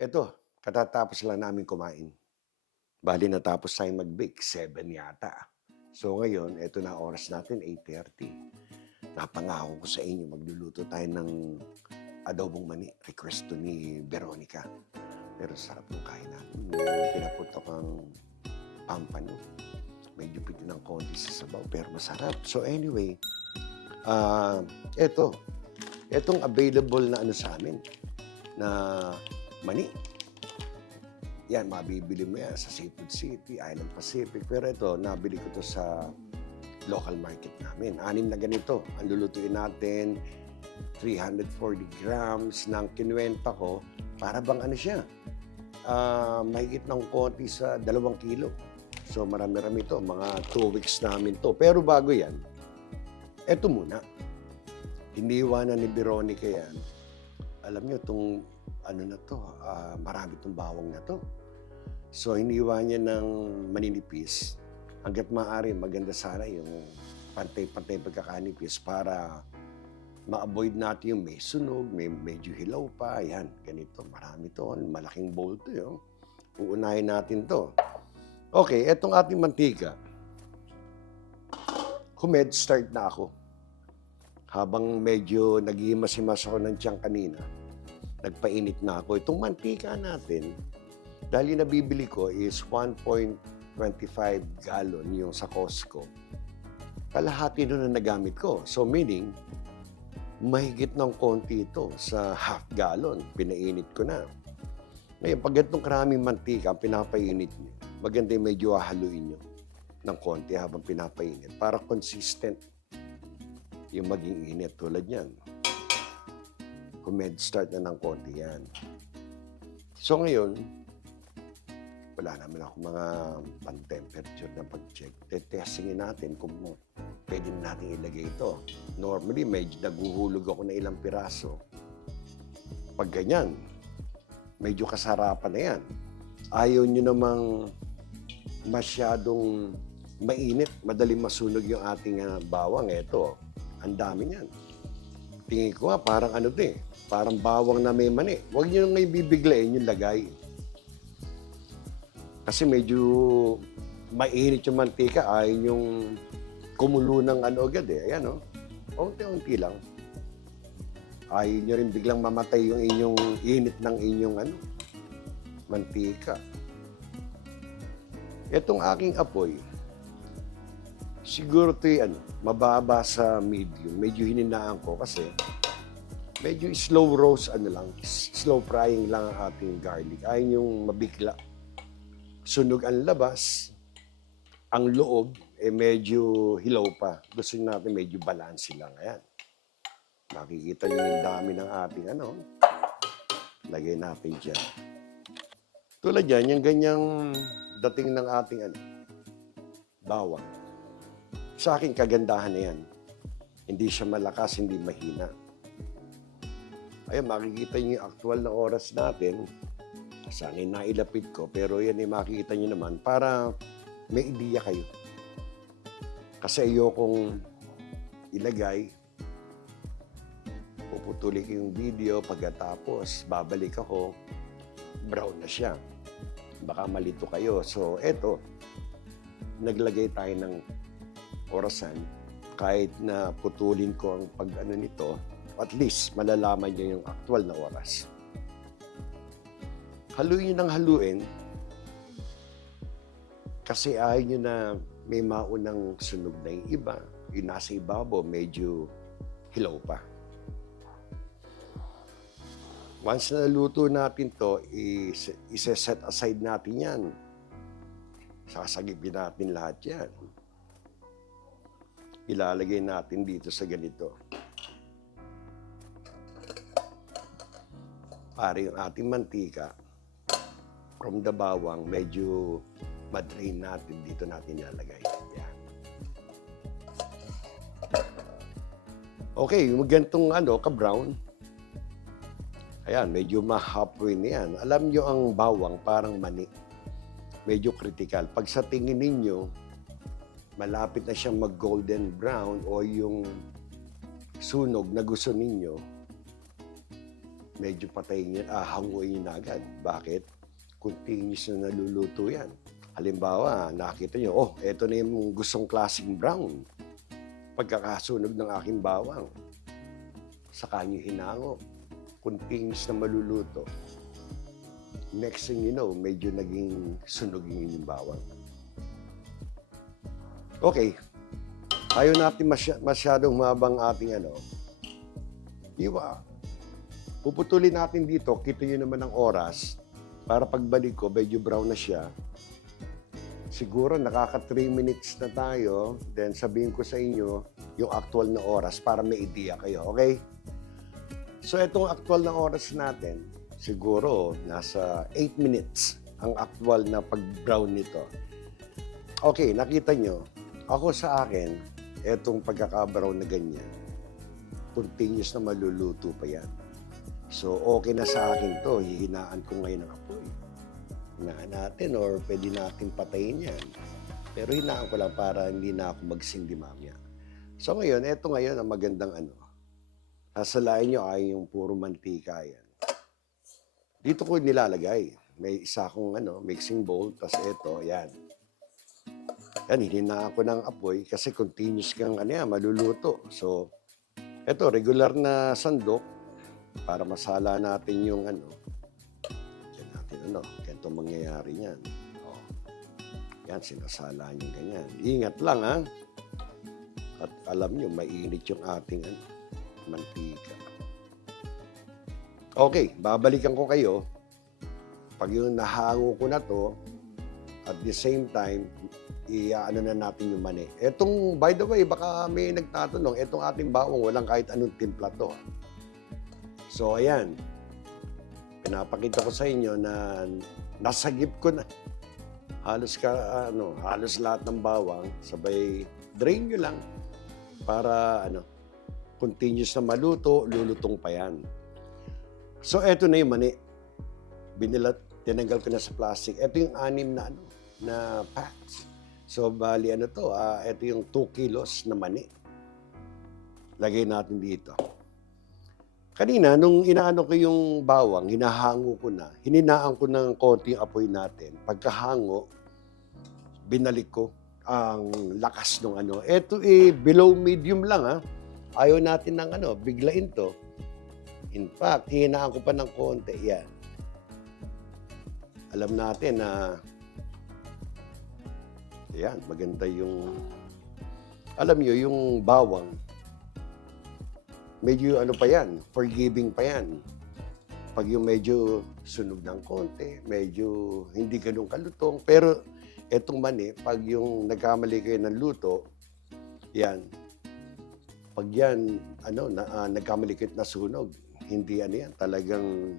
Eto, katatapos lang namin kumain. Bale natapos tayong mag-bake, 7 yata. So ngayon, eto na oras natin, 8:30. Napangako ko sa inyo, magluluto tayo ng adobong mani. Request to ni Veronica. Pero sarap ng kain natin. May pinaputok ang pampano. Medyo piti ng konti sa sabaw, pero masarap. So anyway, ah, eto. Etong available na ano sa amin, na mani. Yan, mabibili mo yan sa Seafood City, Island Pacific. Pero ito, nabili ko to sa local market namin. 6 na ganito. Ang lulutuin natin, 340 grams ng kinuwenta ko. Para bang ano siya? Mahigit ng konti sa 2 kilo. So marami-rami to. Mga 2 weeks namin to. Pero bago yan, eto muna. Hiniwanan ni Veronica yan. Alam nyo, itong ano na to, marami itong bawang na to. So, hiniwa niya ng maninipis. Hanggat maaari, maganda sana yung pantay-pantay pagkakanipis para ma-avoid natin yung may sunog, may medyo hilaw pa. Ayan, ganito. Marami to. Malaking bowl to yun. Uunahin natin to. Okay, etong ating mantika. Humed start na ako. Habang medyo naghihimas-himas ako ng tiyan kanina, nagpainit na ako. Itong mantika natin, dahil yung nabibili ko is 1.25 gallon yung sa Costco. Kalahati doon na nagamit ko. So meaning, mahigit ng konti ito sa half gallon. Pinainit ko na. Ngayon, pag ganitong karaming mantika, pinapainit niyo, maganda yung medyo hahaluin nyo ng konti habang pinapainit para consistent yung maging init tulad yan. Kumed start na ng konti yan. So ngayon, wala naman ako mga pan-temperature na pag-check. Testingin natin kung pwede natin ilagay ito. Normally, medyo naguhulog ako na ilang piraso. Pag ganyan, medyo kasarapan na yan. Ayaw nyo namang masyadong mainit, madaling masunog yung ating bawang. Ito, ang dami niyan. Tingin ko parang ano to parang bawang na may mani. Huwag nyo nang ibibiglayin yung lagay. Kasi medyo mainit yung mantika, ayaw yung kumulo ng ano agad Ayan unti-unti lang. Ayaw nyo rin biglang mamatay yung inyong init ng inyong mantika. Itong aking apoy, siguro ito mababa sa medium. Medyo hininaan ko kasi medyo slow roast, slow frying lang ang ating garlic. Ayaw yung mabigla. Sunog ang labas, ang loob, medyo hilaw pa. Gusto natin medyo balance lang. Ayan. Makikita niyo yung dami ng ating lagay natin dyan. Tulad yan, yung ganyang dating ng ating bawang. Sa akin, kagandahan na yan. Hindi siya malakas, hindi mahina. Ayun, makikita niyo yung actual na oras natin. Sana nailapit ko, pero yan makikita niyo naman para may ideya kayo. Kasi ayokong ilagay, puputulin ko yung video, pagkatapos babalik ako, brown na siya. Baka malito kayo. So, eto, naglagay tayo ng orasan. Kahit na putulin ko ang pag-ano nito, at least malalaman niyo yung actual na oras. Haluin nyo ng haluin kasi ayaw nyo na may maunang sunog na yung iba. Yung nasa ibabaw, medyo hilaw pa. Once na naluto natin to, isa-set aside natin yan. Sasagipin natin lahat yan. Ilalagay natin dito sa ganito. Para yung ating mantika, from the bawang, medyo madrain natin. Dito natin ilalagay. Yan. Okay, yung ganitong ka-brown. Ayan, medyo ma-halfway na yan. Alam nyo ang bawang, parang mani. Medyo critical. Pag sa tingin ninyo, malapit na siyang mag-golden brown o yung sunog na gusto ninyo, medyo patayin yan, hanguin nyo na agad. Bakit? Continuous na naluluto yan. Halimbawa, nakita nyo, oh, eto na yung gustong klaseng brown. Pagkakasunog ng aking bawang, saka nyo hinango. Continuous na maluluto. Next thing you know, medyo naging sunog yung bawang. Okay. Ayaw natin masyadong mabang ating iwa. Puputulin natin dito, kita nyo naman ang oras, para pagbalik ko, medyo brown na siya. Siguro nakaka 3 minutes na tayo, then sabihin ko sa inyo yung actual na oras para may idea kayo, okay? So itong actual na oras natin, siguro nasa 8 minutes ang actual na pag-brown nito. Okay, nakita nyo, ako sa akin, etong pagkaka-brown na ganyan, continuous na maluluto pa yan. So okay na sa akin to, hihinaan ko ngayon ang apoy. Hinaan natin or pwede natin patayin yan. Pero hinaan ko lang para hindi na ako magsindi mamaya. So ngayon, eto ngayon ang magandang Sasalain nyo ay yung puro mantika yan. Dito ko nilalagay. May isa akong mixing bowl, tas eto, yan. Yan, hininaan ko ng apoy kasi continuous kang maluluto. So, eto, regular na sandok para masala natin yung yan natin ganito mangyayari niyan. Oh. Yan, sinasala nyo ganyan. Ingat lang, ha? At alam nyo, mainit yung ating mantika. Okay, babalikan ko kayo. Pag yung nahango ko na to, at the same time, na natin yung mani. Etong, by the way, baka may nagtatanong, etong ating bawang, walang kahit anong timpla to. So, ayan. Pinapakita ko sa inyo na nasagip ko na. Halos lahat ng bawang, sabay drain nyo lang para continuous na maluto, lulutong pa yan. So, eto na yung mani. Tinanggal ko na sa plastic. Ito yung 6 na packs. So, bali ito yung 2 kilos na mani. Lagay natin dito. Kanina, nung inaano ko yung bawang, hinahango ko na. Hininaan ko ng konti yung apoy natin. Pagkahango, binalik ko ang lakas ng Ito below medium lang, ha. Ayaw natin ng biglain to. In fact, hininaan ko pa ng konti. Yan. Alam natin na yan, maganda yung alam nyo, yung bawang medyo pa yan, forgiving pa yan. Pag yung medyo sunog ng konti, medyo hindi ganun kalutong. Pero etong mani, pag yung nagkamali kayo ng luto, yan, pag yan, nagkamali kayo na sunog, hindi yan, talagang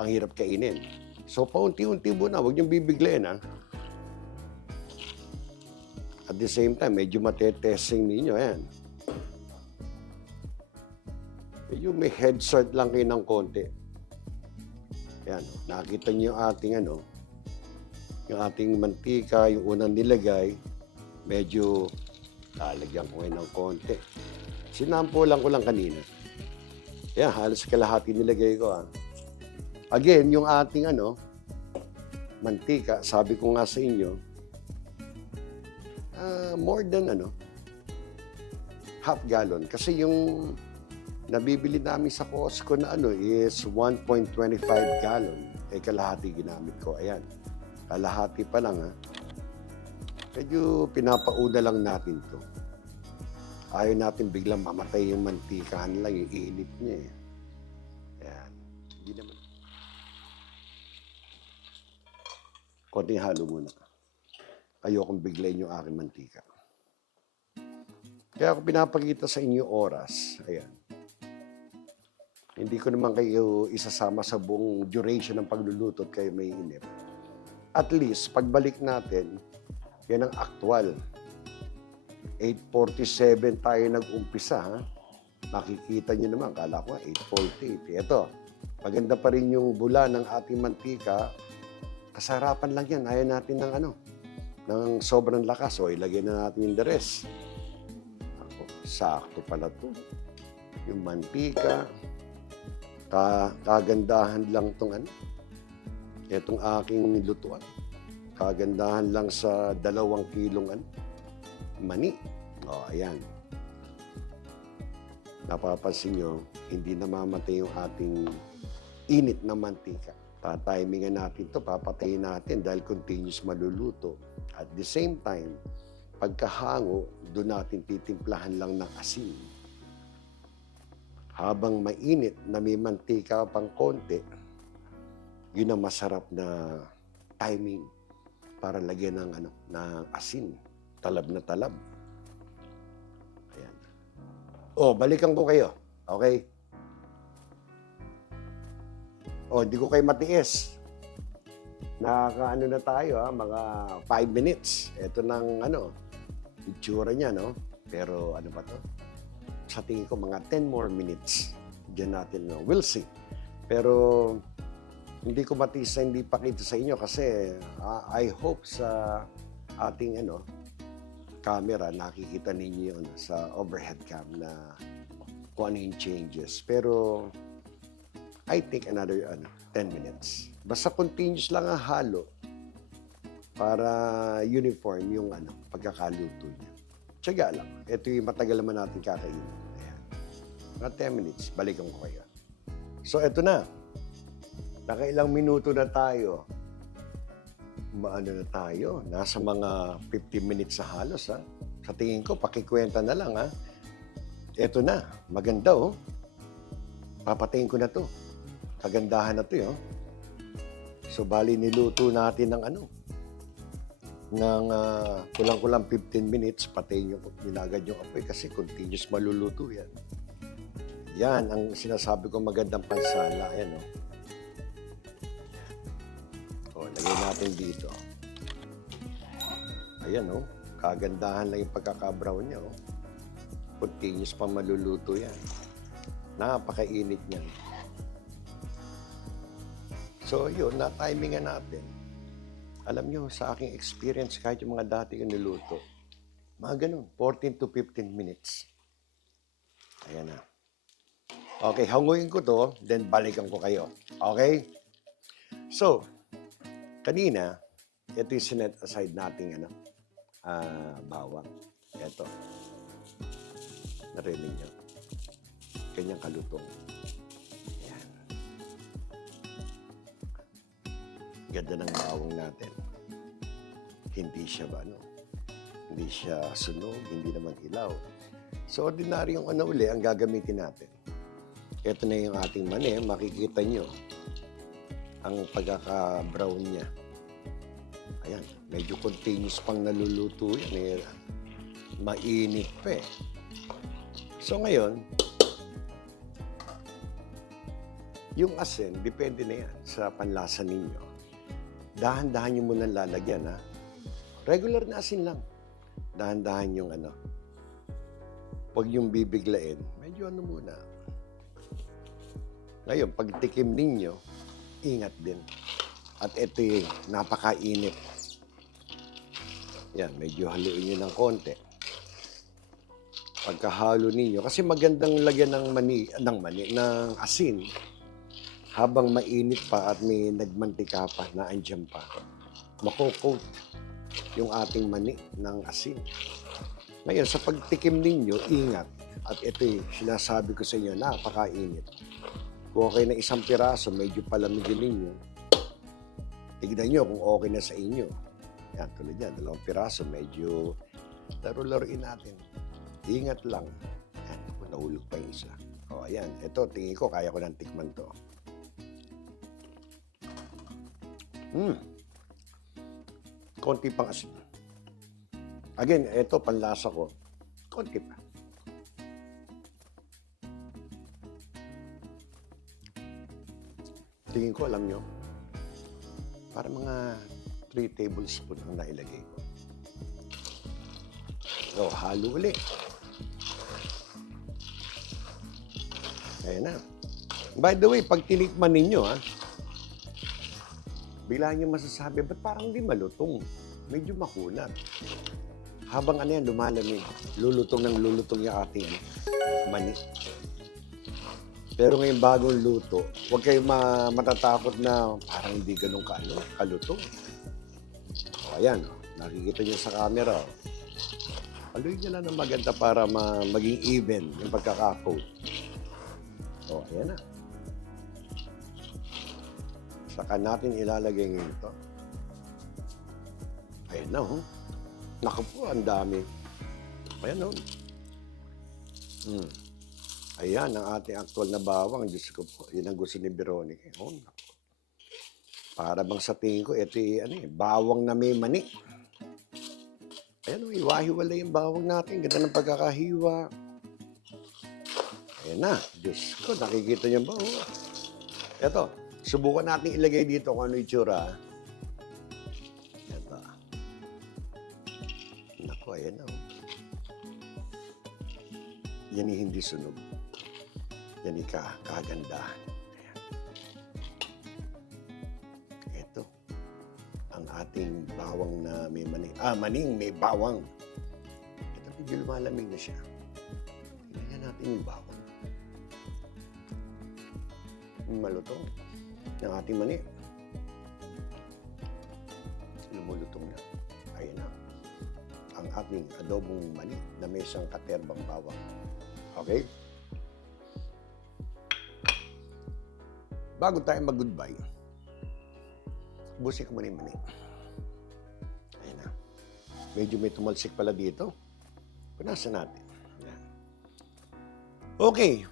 ang hirap kainin. So, paunti-unti muna, huwag niyong bibiglayin, ha. At the same time, medyo matetesting ninyo, yan. Medyo may head start lang kayo ng konti. Yan, nakita niyo yung ating yung ating mantika, yung unang nilagay, medyo lalagyan ko ngayon ng konti. Sinampo lang ko lang kanina. Yan, halos kalahati nilagay ko, ha. Again, yung ating mantika, sabi ko nga sa inyo, more than half gallon. Kasi yung nabibili namin sa Costco na is 1.25 gallon. Kalahati ginamit ko. Ayan. Kalahati pa lang, ha. Medyo pinapauna lang natin to. Ayaw natin biglang mamatay yung mantikahan lang, yung init niya, eh. Ayan. Hindi naman. Konting halo muna. Ayokong biglayin yung aking mantika. Kaya ako pinapakita sa inyo oras. Ayan. Hindi ko naman kayo isasama sa buong duration ng pagluluto at kayo may inip. At least, pagbalik natin, yan ang actual. 8:47 tayo nag-umpisa, ha? Makikita nyo naman, kala ko 8:48. Ito, maganda pa rin yung bula ng ating mantika. Kasarapan lang yan. Ayaw natin ng sobrang lakas. O, ilagay na natin yung the rest. Ako, sakto pala to. Yung mantika. Kagandahan lang itong aking lutuan. Kagandahan lang sa 2 kilong mani. O, ayan. Napapansin nyo, hindi namamatay yung ating init na mantika. Tatimingan natin to, papatayin natin dahil continuous maluluto. At the same time, pagkahango, doon natin titimplahan lang ng asin. Habang mainit na may mantika pang konti, yun ang masarap na timing para lagyan ng asin. Talab na talab. Ayan. Balikan ko kayo. Okay? Hindi ko kayo matiis. Nakakaano na tayo, mga 5 minutes. Ito ng itsura niya, no? Pero ano ba to? Sa tingin ko, mga 10 more minutes. Diyan natin, no? We'll see. Pero hindi ko matiis na hindi pakita sa inyo kasi I hope sa ating camera, nakikita ninyo yun sa overhead cam na kung ano yung changes. Pero I think another 10 minutes. Basta continuous lang ang halo para uniform yung pagkakaluto niya. Tiyaga lang. Ito yung matagal naman natin kakainin. Ayan. Mga 10 minutes, balikan ko kayo. So, ito na. Nakailang minuto na tayo. Na tayo? Nasa mga 15 minutes sa halos, ha? Sa tingin ko, pakikwenta na lang, ha? Ito na. Maganda, oh. Papatayin ko na to. Kagandahan na to, oh. So, bali niluto natin ng kulang-kulang 15 minutes, patayin yung nilagad yung apoy kasi continuous maluluto yan. Yan ang sinasabi ko magandang pansala. Ayan, lagay natin dito. Ayan, kagandahan lang yung pagkaka-brown niya, Continuous pa maluluto yan. Napakainit niyan. So, yun, na-timingan natin. Alam nyo, sa aking experience, kahit yung mga dati yung niluto, mga ganun, 14 to 15 minutes. Ayan na. Okay, hanguin ko to, then balikan ko kayo. Okay? So, kanina, ito yung sinet aside nating bawang. Ito. Narinig nyo. Kanyang kalutong. Ayan. Ganda ng bawang natin. Hindi siya hindi siya sunog, hindi naman ilaw. So, ordinaryong uli ang gagamitin natin. Ito na yung ating mani. Makikita nyo ang pagkaka-brown niya. Ayan, medyo continuous pang naluluto yan. Mainit pa eh. So, ngayon, yung asin, depende na yan sa panlasa ninyo. Dahan-dahan nyo muna lalagyan, ha? Regular na asin lang. Dahan-dahan yung Huwag yung bibiglain. Medyo muna. Ngayon, pag tikim ninyo, ingat din. At ito napakainit. Yan, medyo haluin nyo ng konti. Pagkahalo ninyo, kasi magandang lagyan ng asin habang mainit pa at may nagmantika pa na andyan pa. Mako-coat yung ating mani ng asin. Ngayon, sa pagtikim ninyo, ingat. At ito sinasabi ko sa inyo, napakainit. Kung okay na 1 piraso, medyo palamigin ninyo. Tignan nyo kung okay na sa inyo. Yan, tulad yan, 2 piraso, medyo laro-laruin natin. Ingat lang. Yan, nahulog pa yung isa. Ayan, ito, tingin ko, kaya ko nang tikman to. Konti pang asin. Again, ito, panlasa ko. Konti pa. Tingin ko, alam nyo, para mga 3 tablespoon ang nailagay ko. So, halo ulit. Ayan na. By the way, pag tinikman ninyo, bigla nyo masasabi, ba't parang di malutong? Medyo makunat. Habang lumalamig, lulutong yung ating mani. Pero ngayong bagong luto, huwag kayong matatakot na parang hindi ganun kaluto. O ayan, nakikita niyo sa camera. Haluin niyo lang ng maganda para maging even yung pagkaka-coat. O, ayan na. Saka natin ilalagay ngayon ito. Ayan na, oh. Naku po, ang dami. Ayan, oh. Ayan, ang ating actual na bawang. Diyos ko po, yun ang gusto ni Veronica. Oh, naku. Para bang sa tingin ko, ito bawang na may mani. Ayan, oh, iwahiwalay yung bawang natin. Ganda ng pagkakahiwa. Ayan na, Diyos ko, nakikita niyo ba? Oh. Ito, subukan natin ilagay dito kung ano itsura. Ito. Naku, ayan na. Oh. Yan hindi sunog. Yan kagandahan. Ito, ang ating bawang na may mani. Maning may bawang. Ito, medyo lumalamig na siya. Tingnan natin yung bawang. Malutong. Yung ating mani. Lumulutong na. Ayun na. Ang ating adobong mani na may isang katerbang bawang. Okay? Bago tayo mag-goodbye, busin ko muna yung mani. Ayan na. Medyo may tumalsik pala dito. Punasan natin. Ayan. Okay.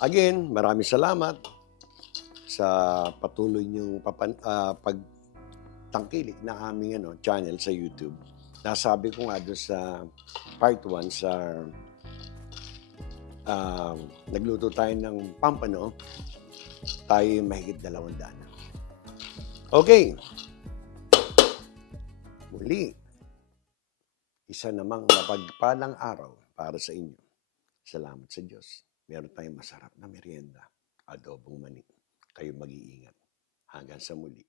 Again, maraming salamat sa patuloy niyong pagtangkilik na aming channel sa YouTube. Nasabi ko nga doon sa part 1 sa nagluto tayo ng pampano, tayo mahigit 200. Okay. Muli, isa namang mapagpalang araw para sa inyo. Salamat sa Diyos. Meron tayong masarap na merienda, adobong mani. Kayo mag-iingat. Hanggang sa muli.